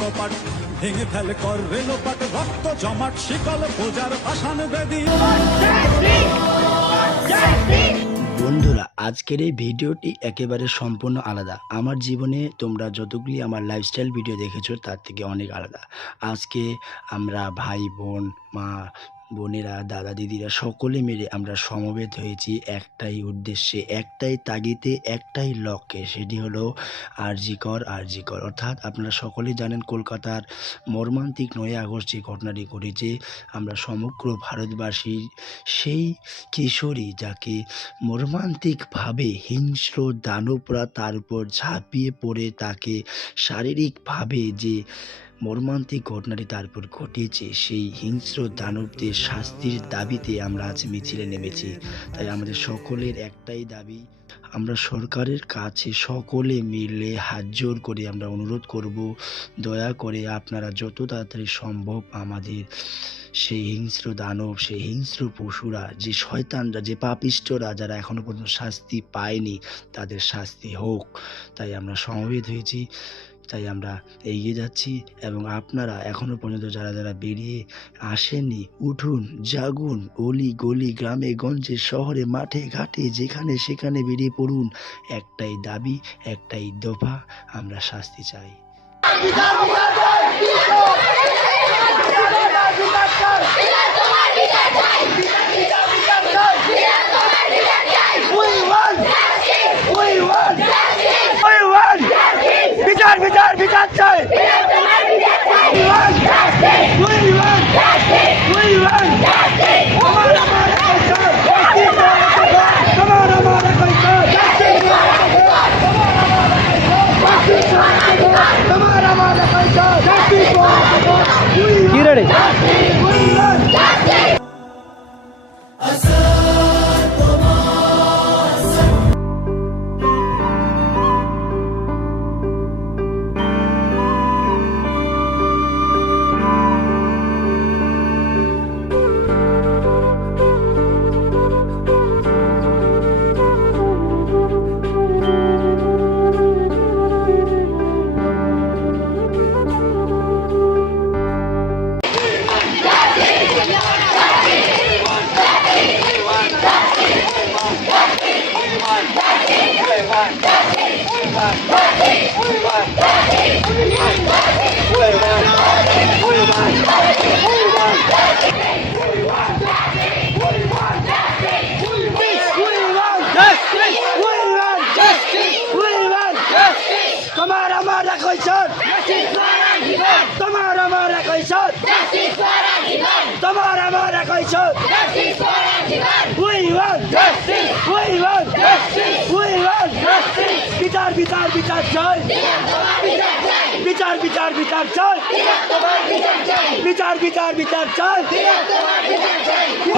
কপাট ভেঙে ফেল কর রেলপাট রক্ত জমাট, শিকল, পূজার পাষাণ বেদি। বন্ধুরা, আজকের এই ভিডিওটি একেবারে সম্পূর্ণ আলাদা। আমার জীবনে তোমরা যতগুলি আমার লাইফস্টাইল ভিডিও দেখেছ, তার থেকে অনেক আলাদা। আজকে আমরা ভাই, বোন, মা বোনেরা, দাদা দিদিরা সকলে মিলে আমরা সমবেত হয়েছি একটাই উদ্দেশ্যে, একটাই তাগিতে একটাই লক্ষ্যে, সেটি হলো আরজিকর আরজিকর অর্থাৎ আপনারা সকলেই জানেন কলকাতার মর্মান্তিক নয় আগস্ট যে ঘটনাটি ঘটেছে, আমরা সমগ্র ভারতবাসী সেই কিশোরী যাকে মর্মান্তিকভাবে হিংস্র দানবরা তার উপর ঝাঁপিয়ে পড়ে, তাকে শারীরিকভাবে যে মর্মান্তিক ঘটনাটি তারপর ঘটিয়েছে সেই হিংস্র দানবদের শাস্তির দাবিতে আমরা আজ মিছিলে নেমেছি। তাই আমাদের সকলের একটাই দাবি, আমরা সরকারের কাছে সকলে মিলে হাত জোর করে আমরা অনুরোধ করব, দয়া করে আপনারা যত তাড়াতাড়ি সম্ভব আমাদের সেই হিংস্র দানব সেই হিংস্র পশুরা, যে শয়তানরা, যে পাপিষ্টরা যারা এখনও পর্যন্ত শাস্তি পায়নি, তাদের শাস্তি হোক। তাই আমরা সমবেত হয়েছি, তাই আমরা এগিয়ে যাচ্ছি এবং আপনারা এখনও পর্যন্ত যারা যারা বেরিয়ে আসেননি, উঠুন, জাগুন, অলি গলি, গ্রামে, গঞ্জে, শহরে, মাঠে, ঘাটে, যেখানে সেখানে বেরিয়ে পড়ুন। একটাই দাবি, একটাই দফা, আমরা শাস্তি চাই। বিচার বিচার বিচার চাই কি রে তোমার আমার কৈশোর We want justice! We want justice! We বিচার বিচার বিচার চাই বিচার বিচার বিচার চাই বিচার বিচার বিচার চাই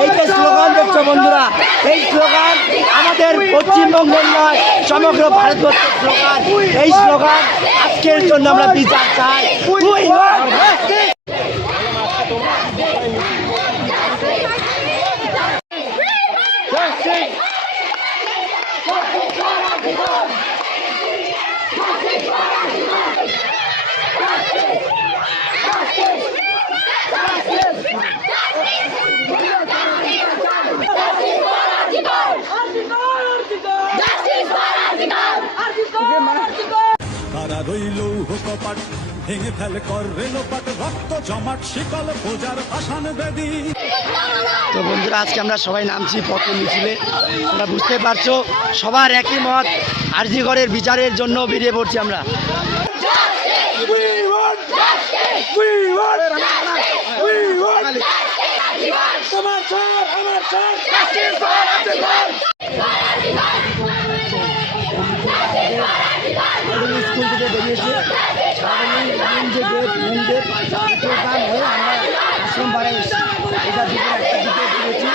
এই স্লোগান দেখছ বন্ধুরা। এই স্লোগান আমাদের পশ্চিমবঙ্গের নয় সমগ্র ভারতবর্ষের স্লোগান। এই স্লোগান আজকের জন্য আমরা বিচার চাই We want justice! Justice! তারা রইল কপাট ভেঙে ফেলে কর রেলোপাট রক্ত জমাট শিকল পূজার পাষাণ বেদী তো বন্ধুরা আজকে আমরা সবাই নামছি পথ মিছিলে আমরা বুঝতে পারছ সবার একই মত আরজিগড়ের বিচারের জন্য বেরিয়ে পড়ছি আমরা We want justice! We want We want আমার স্যার আমার sir justice for everyone! School থেকে বেরিয়েছে মেন যে গেট মেন হয়ে আমরা আশ্রম পাড়ায় এসেছি এটা দুপুর একটা দিকে বেরিয়েছি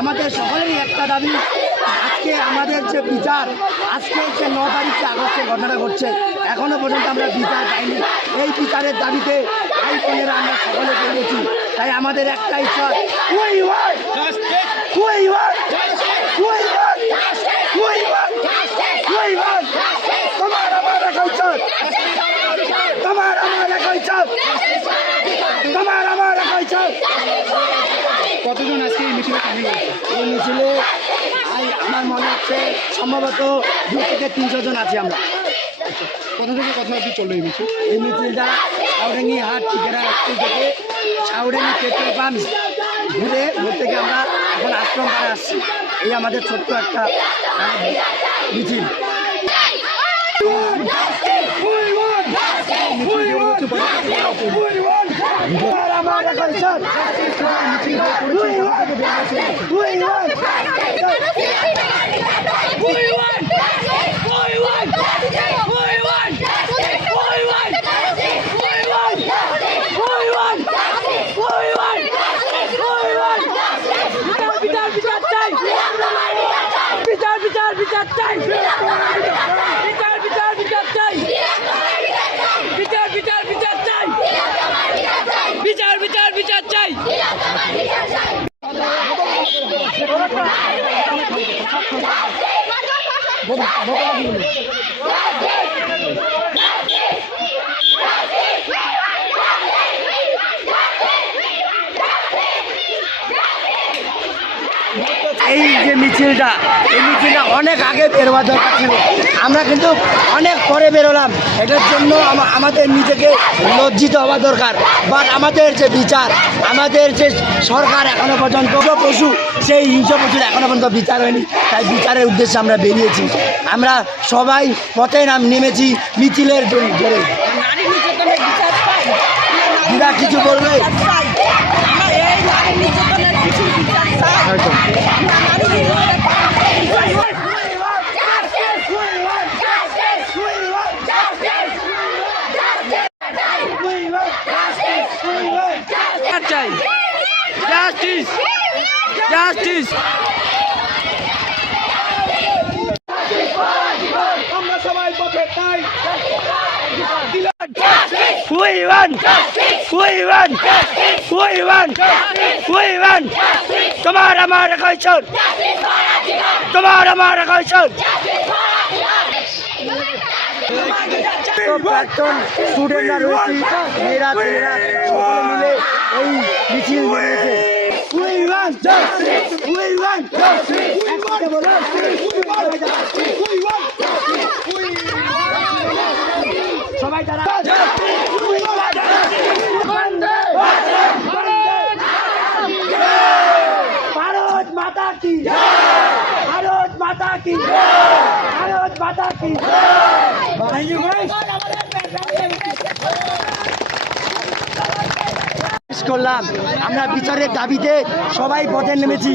আমাদের সকলেরই একটা দাবি আজকে আমাদের যে বিচার আজকে যে ন তারিখে আগস্টে ঘটনাটা ঘটছে এখনও পর্যন্ত আমরা বিচার পাইনি। এই বিচারের দাবিতে আই বোনেরা আমরা সকলে বেরিয়েছি তাই আমাদের একটা ইচ্ছা We want We want We want We want We want তোমার আমার কৈশোর তোমার আমার কৈশোর আমার মনে হচ্ছে সম্ভবত দু থেকে তিনশো জন আছি আমরা। কোথা থেকে কথা অব্দি চলল এই মিছিল? এই মিছিলটা সাউডেঙ্গি হাট ঠিকানা স্কুল থেকে সাউডেঙ্গি পেট্রোল পাম্প ঘুরে ঘুর থেকে আমরা এখন আশ্রম করে আসছি। এই আমাদের ছোট্ট একটা মিছিল। আমার এখন We want বিচার বিচার চাই বিচার বিচার বিচার চাই বিচার বিচার বিচার চাই বিচার বিচার বিচার চাই বিচার বিচার বিচার চাই এই যে মিছিলটা এই মিছিলটা অনেক আগে বেরোবার দরকার ছিল। আমরা কিন্তু অনেক পরে বেরোলাম। এটার জন্য আমাদের নিজেকে লজ্জিত হওয়া দরকার। বাট আমাদের যে বিচার আমাদের যে সরকার এখনও পর্যন্ত পশু সেই হিংস্র পশুর এখনও পর্যন্ত বিচার হয়নি। তাই বিচারের উদ্দেশ্যে আমরা বেরিয়েছি। আমরা সবাই পথে নাম নেমেছি মিছিলের জন্য জোরে। দিদা কিছু বলবে এই নারী নির্যাতনের কিছু বিচার চাই আমরা নারী নির্যাতনের বিচার চাই justice justice We want? We want? We want? We want? তোমার আমার কৈশোর তোমার আমার কৈশোর প্রাক্তন স্টুডেন্টরা রয়েছে মেয়েরা ছেলেরা সকলে মিলে এই মিছিল বেরিয়েছে We want justice! We want justice! একসাথে বলো, We want সবাই তারা ভারত মাতা কি ভারত মাতা কি ভারত মাতা কি করলাম। আমরা বিচারের দাবিতে সবাই পথে নেমেছি।